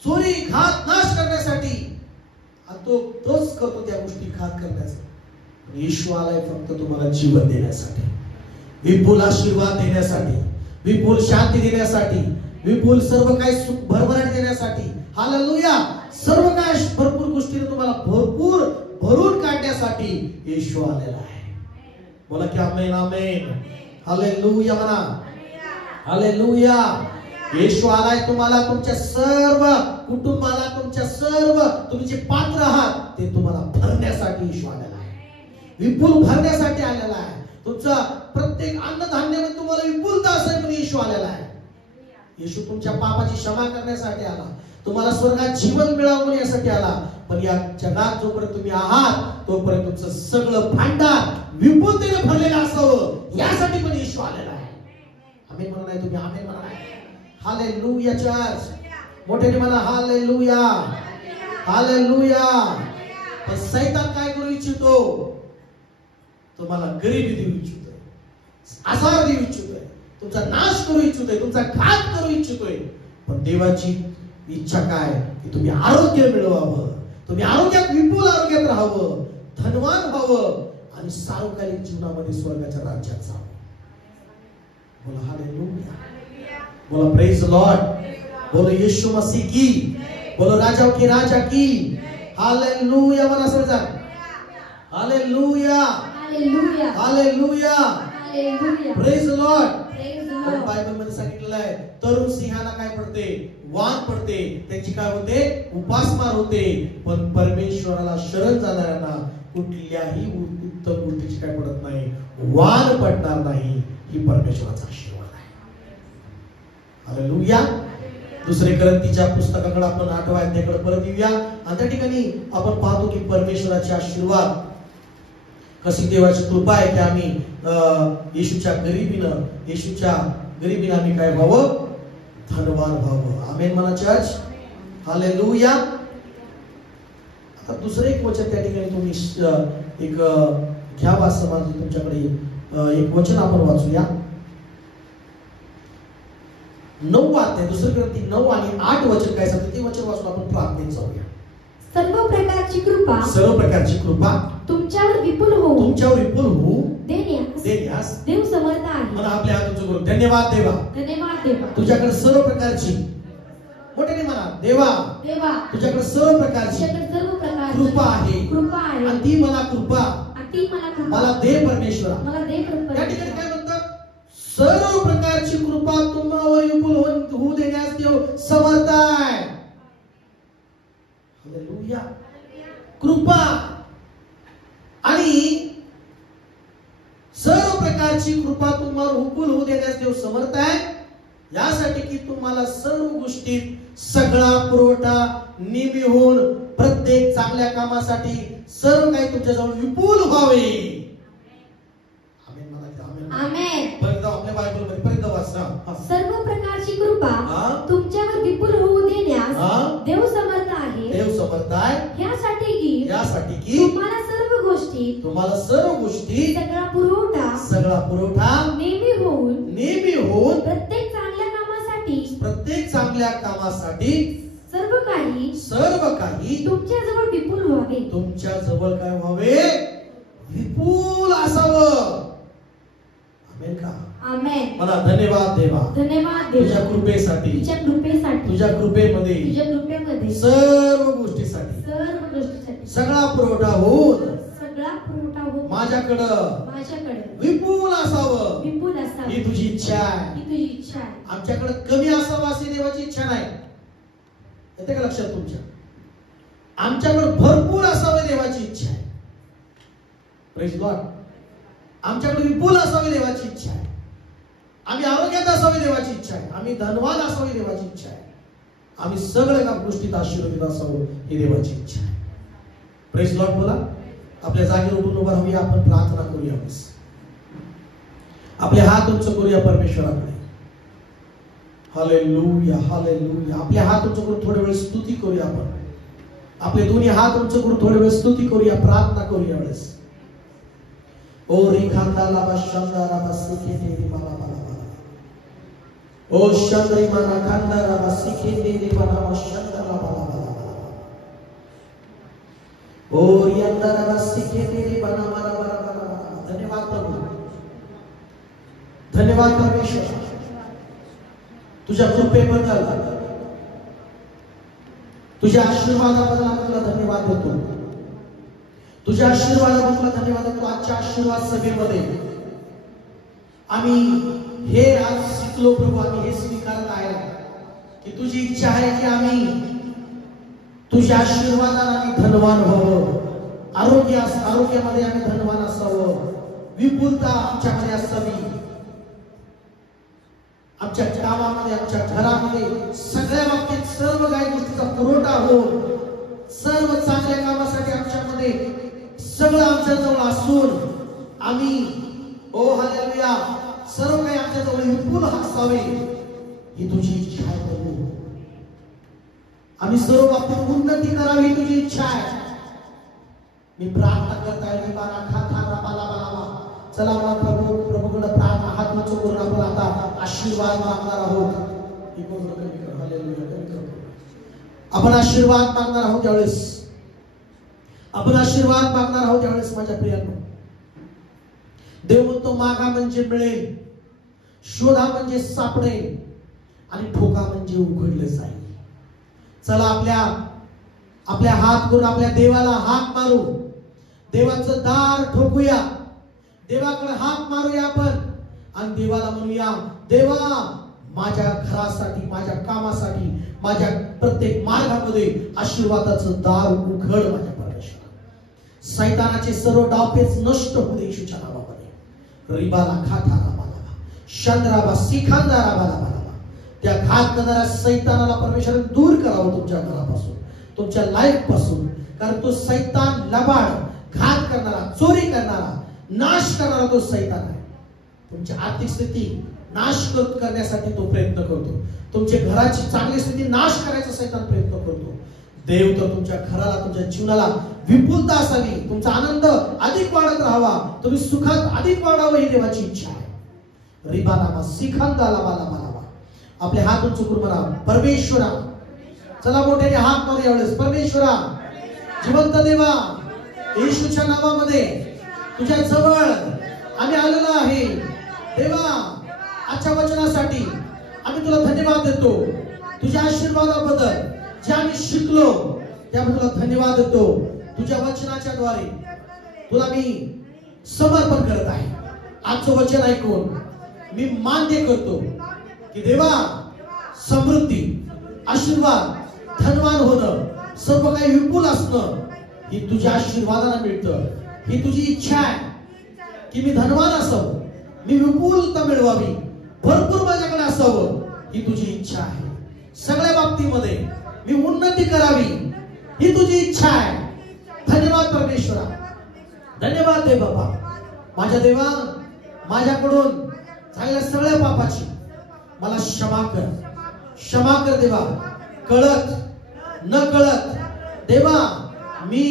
चोरी, घात, नाश करण्यासाठी, आणि तोच करतो त्या गोष्टी घात करण्यासाठी. येशू आलाय फक्त तुम्हाला जीवन देण्यासाठी, विपुल आशीर्वाद देण्यासाठी, विपुल शांती देण्यासाठी, विपुल सर्व काही सुख भरभराट देण्यासाठी. हालेलुया. सर्व काही भरपूर गोष्टीने तुम्हाला भरपूर भरून काढण्यासाठी येशू आलेला आहे. बोला की आमेन. आमेन. हालेलुया. म्हणा हालेलुया. येशू आलाय तुम्हाला, तुमच्या सर्व कुटुंबाला, तुमच्या सर्व तुम्ही जे पात्र आहात ते तुम्हाला भरण्यासाठी येशू आलेला आहे. विपुल भरण्यासाठी आलेला आहे. तुमचा प्रत्येक अन्नधान्यामध्ये तुम्हाला विपुलता असेल म्हणून येशू आलेला आहे. येशू तुमच्या पापाची क्षमा करण्यासाठी आला, तुम्हाला स्वर्गात जीवन मिळावं म्हणून यासाठी आला. पण या जगात जोपर्यंत तुम्ही आहात तोपर्यंत तुमचं सगळं भांडार विपुलतेने भरलेलं असावं, यासाठी पण येशू आलेला आहे. आमेन म्हणा. नाही तुम्ही आमेन म्हणा. हालेलुया. चर्च मोठ्याने म्हणा हालेलुया. हालेलुया. पण सैतान काय करू इच्छितो? तुम्हाला गरिबी देऊ इच्छितोय, आजार देऊ इच्छितोय, तुमचा नाश करू इच्छितोय, तुमचा घात करू इच्छितोय. पण देवाची इच्छा काय? की तुम्ही आरोग्य मिळवावं, तुम्ही आरोग्यात विपुल आरोग्यात राहावं, धनवान व्हावं आणि सार्वकालिक जीवनामध्ये स्वर्गाच्या राज्यात जावं. बोला हालेलुया. बोला प्रेज द लॉर्ड. बोलो यीशु मसीह की. बोलो राजाओं के राजा की. हालेलुया. म्हणा सगळेजण hallelujah. Hallelujah. Hallelujah. Hallelujah. Praise the Lord. Praise the Lord. Bible मध्ये सांगितलेलं आहे तरुण सिंहाला काय पडते? वान पडते. त्यांची काय होते? उपासमार होते. पण परमेश्वराला शरण जाणाऱ्यांना कुठल्याही उत्तम गोष्टीची काय पडत नाही, वान पडणार नाही. ही परमेश्वराचा आशीर्वाद आहे. हालेलुया. दुसरे करंतीच्या पुस्तकाकडे आपण 8व्या अध्यायाकडे परत येऊया आणि त्या ठिकाणी आपण पाहतो की परमेश्वराचे आशीर्वाद, कशी देवाची कृपा आहे की आम्ही येशूच्या गरिबीनं आम्ही काय व्हावं? धनवान व्हावं. आमेन म्हणा चर्च. हालेलुया. आता दुसरे एक वचन त्या ठिकाणी तुम्ही एक घ्यावं असं माझं तुमच्याकडे एक वचन आपण वाचूया. 9 अध्याय दुसरे करंती 9 आणि 8 वचन काय सांगते ते वचन वाचून आपण प्रार्थनेत जाऊया. सर्व प्रकारची कृपा तुमच्यावर विपुल होऊ देण्यास देव समर्थ आहे. मला आपल्या हातून धन्यवाद देवा. धन्यवाद तुझ्याकडे सर्व प्रकारची, मोठ्याने म्हणा, देवा तुझ्याकडे सर्व प्रकारची कृपा आहे आणि ती मला कृपा मला दे परमेश्वरा. या ठिकाणी काय म्हणतात? सर्व प्रकारची कृपा तुम्हावर विपुल होऊ देण्यास देव समर्थ आहे. हालेलुया. कृपा आणि सर्व प्रकारची कृपा तुम्हाला विपुल होऊ देण्यास देव समर्थ आहे, यासाठी की तुम्हाला सर्व गोष्टीत सगळा पुरवठा नेहमी होऊन प्रत्येक चांगल्या कामासाठी सर्व काही तुमच्याजवळ विपुल व्हावे. आमेन म्हणा. आमेन. परत आपल्या बायबलमध्ये परत वाचा. सर्व प्रकारची कृपा तुमच्यावर विपुल होऊ देण्यास देव समर्थ आहे. देव समर्थ आहे यासाठी की तुम्हाला सर्व गोष्टी सगळा पुरवठा नेहमी होऊन प्रत्येक चांगल्या कामासाठी सर्व काही तुमच्याजवळ विपुल व्हावे. तुमच्याजवळ काय व्हावे? विपुल असावं. आमेन का? आमेन. मला धन्यवाद देवा, तुझ्या कृपेसाठी, तुझ्या कृपेमध्ये सर्व गोष्टीसाठी सगळा पुरवठा होऊन माझ्याकडं विपुल असावं ही तुझी इच्छा आहे. आमच्याकडे कमी असावं अशी देवाची इच्छा नाही. येते का लक्षात तुमच्या? आमच्याकडे भरपूर असावे देवाची इच्छा आहे. Praise Lord. आमच्याकडे विपुल असावे देवाची इच्छा आहे. आम्ही आरोग्यात असावे देवाची इच्छा आहे. आम्ही धनवान असावे देवाची इच्छा आहे. आम्ही सगळ्या गोष्टीत आशीर्वादित असावं ही देवाची इच्छा आहे. Praise Lord. बोला. आपल्या जागेवर उभं राहूया. आपण प्रार्थना करूया. आपले हात उंच करूया परमेश्वराकडे. Hallelujah, hallelujah. आपले हात उंच करून थोडे वेळ स्तुती करूया. आपण आपले दोन्ही हात उंच करून थोडे वेळ स्तुती करूया, प्रार्थना करूया. वेळेस ओ रिखांदा लाबा शंदा राबा सिखे देवी मला मला ओ शंद्री मना खांदा राबा सिखे देवी मला शंदा राबा मला ओ यंदा राबा सिखे देवी बना मला मला. धन्यवाद प्रभू, धन्यवाद परमेश्वर तुझ्या कृपेबद्दल, तुझ्या आशीर्वादाबद्दल आम्हाला धन्यवाद देतो. तुझ्या आशीर्वादाबद्दल धन्यवाद देतो. आजच्या आशीर्वाद सभेमध्ये आम्ही हे आज शिकलो प्रभू. आम्ही हे स्वीकारत आहे की तुझी इच्छा आहे की आम्ही तुझ्या आशीर्वादाने आम्ही धनवान व्हावं. आरोग्यामध्ये आम्ही धनवान असावं. विपुलता आमच्याकडे असावी. आमच्या कामामध्ये, आमच्या घरामध्ये, सगळ्या बाबतीत सर्व काही गोष्टीचा पुरवठा होऊन सर्व चांगल्या कामासाठी आमच्यामध्ये सगळं आमच्याजवळ असून आम्ही ओ हालेलुया सर्व काही आमच्याजवळ विपुल असावे ही तुझी इच्छा आहे प्रभू. आम्ही सर्व बाबतीत उन्नती करावी तुझी इच्छा आहे. मी प्रार्थना करता आहे. चला मला प्रभूकडे प्रार्थना हात उंच करून आपण आता आशीर्वाद मागणार आहोत. आपण आशीर्वाद मागणार आहोत त्यावेळेस माझ्या प्रियांनो, देव म्हणतो मागा म्हणजे मिळेल, शोधा म्हणजे सापडेल आणि ठोका म्हणजे उघडले जाईल. चला आपल्या हात करून आपल्या देवाला हात मारू. देवाचं दार ठोकूया. देवाकडे हात मारूया आपण आणि देवाला म्हणूया, देवा माझ्या घरासाठी, माझ्या कामासाठी, माझ्या प्रत्येक मार्गामध्ये आशीर्वादाचं दार उघड माझ्या परमेश्वरा. सैतानाचे सर्व डावपेच नष्ट होऊ दे येशूच्या नावामध्ये. रिबाला खाताला बाला शंद्राबा सिखांदारा बाला बाला. त्या घात करणाऱ्या सैतानाला परमेश्वराने दूर करावं तुमच्या घरापासून, तुमच्या लाईफ पासून. कारण तो सैतान लबाड, घात करणारा, चोरी करणारा, नाश करणारा तो सैतान आहे. तुमची आर्थिक स्थिती नाश करण्यासाठी तो प्रयत्न करतो. तुमच्या घराची चांगली स्थिती नाश करायचा सैतान प्रयत्न करतो. देव तर तुमच्या घराला, तुमच्या जीवनाला विपुलता असावी, तुमचा आनंद अधिक वाढत राहावा, तुम्ही सुखात अधिक वाढावं ही देवाची इच्छा आहे. रिबानामा सिखांदाला बाला बाला. आपले हात उंच करून म्हणा, परमेश्वरा. चला मोठ्याने हात मारूया यावेळेस. परमेश्वरा, जिवंत देवा, येशूच्या नावामध्ये तुझ्या जवळ आम्ही आलेलो आहे. देवा आजच्या वचनासाठी, आम्ही तुला धन्यवाद देतो तुझ्या आशीर्वादाबद्दल, जे आम्ही शिकलो त्याबद्दल तुला धन्यवाद देतो. तुझ्या वचनाच्या द्वारे तुला मी समर्पण करत आहे. आजचं वचन ऐकून मी मान्य करतो की देवा, समृद्धी, आशीर्वाद, धनवान होणं, सर्व काही विपुल असणं ही तुझ्या आशीर्वादाने मिळतं. ही तुझी इच्छा आहे की मी धनवान असावं, मी विपुलता मिळवावी, भरपूर माझ्याकडे असावं, ही तुझी इच्छा आहे. सगळ्या बाबतीमध्ये मी उन्नती करावी, ही तुझी इच्छा आहे. धन्यवाद परमेश्वरा, धन्यवाद दे बाबा. माझ्या देवा, माझ्याकडून झालेल्या सगळ्या पापाची मला क्षमा कर, क्षमा कर देवा. कळत न कळत देवा मी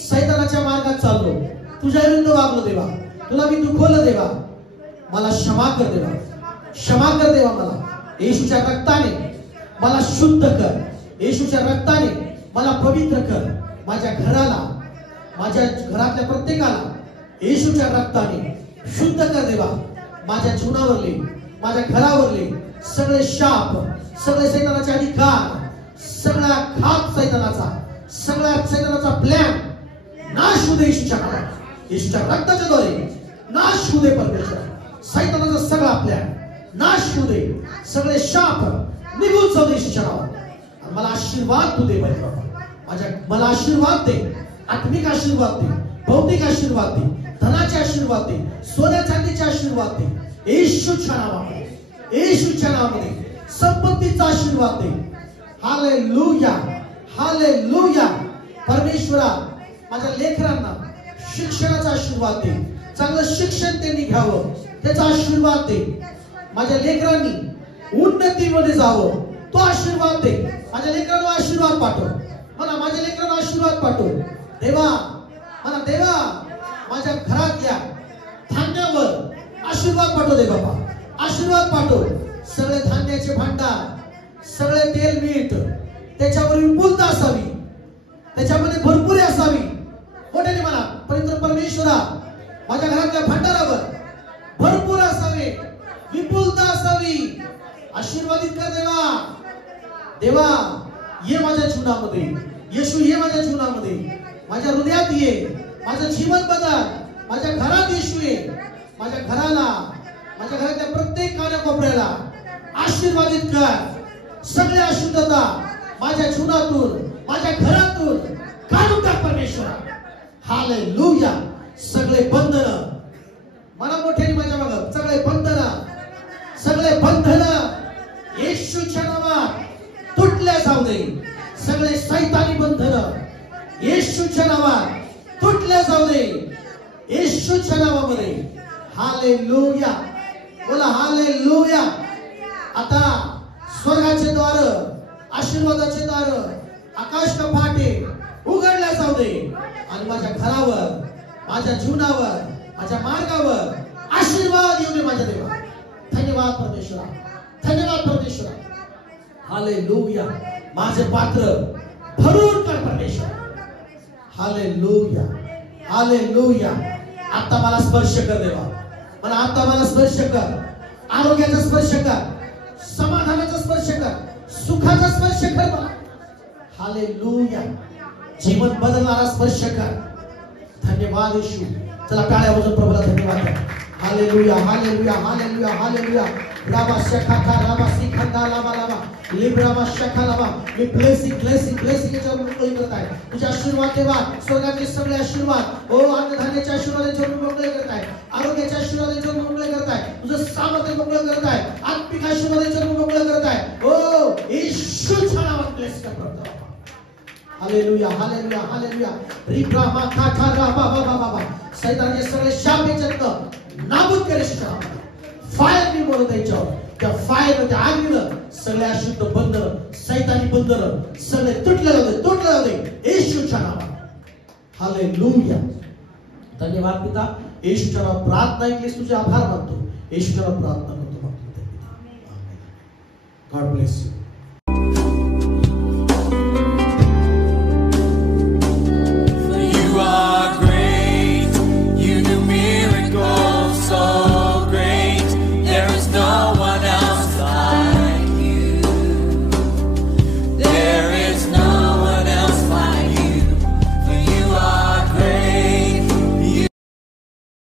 सैतानाच्या मार्गात चाललो, तुझ्या विरुद्ध वागलो देवा, तुला मी दुखवलं देवा, मला क्षमा कर देवा, क्षमा कर देवा. मला येशूच्या रक्ताने मला शुद्ध कर, येशूच्या रक्ताने मला पवित्र कर. माझ्या घराला, माझ्या घरातल्या प्रत्येकाला येशूच्या रक्ताने शुद्ध कर देवा. माझ्या जीवनावरले, माझ्या घरावरले सगळे शाप, सगळे सैतानाचे अधिकार, सगळा घात सैतानाचा, सगळा सैतानाचा प्लॅन नाश होऊ दे येशूच्या नावात, येशूच्या रक्ताच्या द्वारे नाश होऊ दे परमेश्वर. सैतानाचा सगळा प्लॅन नाश होऊ दे, सगळे शाप निघून जाऊ दे येशूच्या नावात. मला आशीर्वाद तू दे बाबा. मला आशीर्वाद दे, आत्मिक आशीर्वाद दे, भौतिक आशीर्वाद दे, धनाचे आशीर्वाद दे, सोन्या चांदीचे आशीर्वाद दे येशूच्या नावामध्ये, येशूच्या नावामध्ये संपत्तीचा आशीर्वाद दे. Hallelujah, hallelujah. परमेश्वरा, माझ्या लेकरांना शिक्षणाचा आशीर्वाद दे, चांगलं शिक्षण त्यांनी घ्यावं, त्याचा आशीर्वाद दे. माझ्या लेकरांनी उन्नतीमध्ये जावं, तो आशीर्वाद दे. माझ्या लेकरांना आशीर्वाद पाठव, मला माझ्या लेकरांना आशीर्वाद पाठव देवा. मला देवा, माझ्या घरातल्या धान्यावर आशीर्वाद पाठव दे बाबा, आशीर्वाद पाठव. सगळे धान्याचे भांडार, सगळे तेल मीठ त्याच्यावर विपुलता असावी, त्याच्यामध्ये भरपूर असावी. मोठ्याने मला पवित्र परमेश्वरा, माझ्या घरातल्या भांडारावर भरपूर असावे, विपुलता असावी. आशीर्वादित कर देवा. देवा ये माझ्या जीवनामध्ये, येशू ये माझ्या जीवनामध्ये, माझ्या हृदयात ये, माझं जीवन बदल. माझ्या घरात येशू ये, माझ्या घराला, माझ्या घरातल्या प्रत्येक कानाकोपऱ्याला आशीर्वादित कर. सगळी अशुद्धता माझ्या जीवनातून, माझ्या घरातून काढून टाक परमेश्वरा. हालेलुया. सगळे बंधन मला मोठ्याने माझ्या बघा, सगळे बंधन, सगळे बंधन येशूच्या नावात तुटल्या जाऊ दे. सगळे शैतानी बंधन येशूच्या नावात तुटल्या जाऊ दे, येशूच्या नावामध्ये. हालेलुया. बोला हालेलुया. आता स्वर्गाचे द्वार, आशीर्वादाचे द्वार, आकाश कपाटे उघडल्या जाऊ दे आणि माझ्या घरावर, माझ्या जीवनावर, माझ्या मार्गावर आशीर्वाद येऊ दे माझ्या देवा. धन्यवाद परमेश्वरा, धन्यवाद परमेश्वरा. हालेलुया. माझे पात्र भरून कर परमेश्वर. Hallelujah, hallelujah. आता मला स्पर्श कर देवा, मला आता मला स्पर्श कर. आरोग्याचा स्पर्श कर, समाधानाचा स्पर्श कर, सुखाचा स्पर्श कर मला. हालेलुया. जीवन बदलणारा स्पर्श कर. धन्यवाद येशू. चला टाळ्या वाजवून प्रभूला धन्यवाद द्या. Hallelujah, hallelujah, hallelujah, hallelujah. राबा शखाका, राबा सिखंदा, लाबा लाबा, लिब्राबा शखा लाबा. मी ब्लेसिंग, ब्लेसिंग, ब्लेसिंग याच्यावर मोकळी करत आहे. तुझे आशीर्वाद देवा, स्वर्गाचे सगळे आशीर्वाद, ओ अन्नधान्याचे आशीर्वाद याच्यावर मोकळे करत आहे, आरोग्याचे आशीर्वाद याच्यावर मोकळे करत आहे, तुझं सामर्थ्य मोकळं करत आहे, आत्मिक आशीर्वाद याच्यावर मोकळं करत आहे. ओ येशूच्या नावात ब्लेस कर प्रभू. Hallelujah, hallelujah, hallelujah. रिब्रामा काका राबा बाबा बाबा. सैतानचे सगळे शाप याच्यात नाबूद कर येशूच्या नावात. फायर मी बोलत याच्यावर, त्या फायर, त्या आगीनं सगळे अशुद्ध बंधन, सैतानी बंधन सगळे तुटले जाऊ दे, तुटले जाऊ दे येशूच्या नावात. हालेलुया. धन्यवाद पिता. येशूच्या नावात प्रार्थना ऐकलीस, तुझे आभार मानतो. येशूच्या नावात प्रार्थना करतो. God bless you.